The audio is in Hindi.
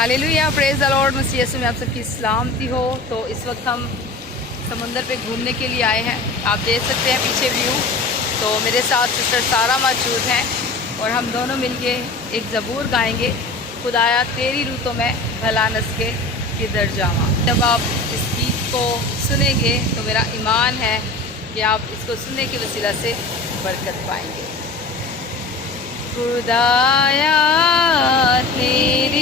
Hallelujah, praise the lord. मसीह यीशु में आप सबकी सलामती हो। तो इस वक्त हम समुंदर पे घूमने के लिए आए हैं। आप देख सकते हैं पीछे व्यू। तो मेरे साथ सिस्टर सारा मौजूद हैं और हम दोनों मिलके एक ज़बूर गाएंगे, खुदाया तेरी रूह तो मैं भला नसके किधर जावा। जब आप इस गीत को सुनेंगे तो मेरा ईमान है कि आप इसको सुनने के वसीला से बरकत पाएंगे। खुदाया तेरी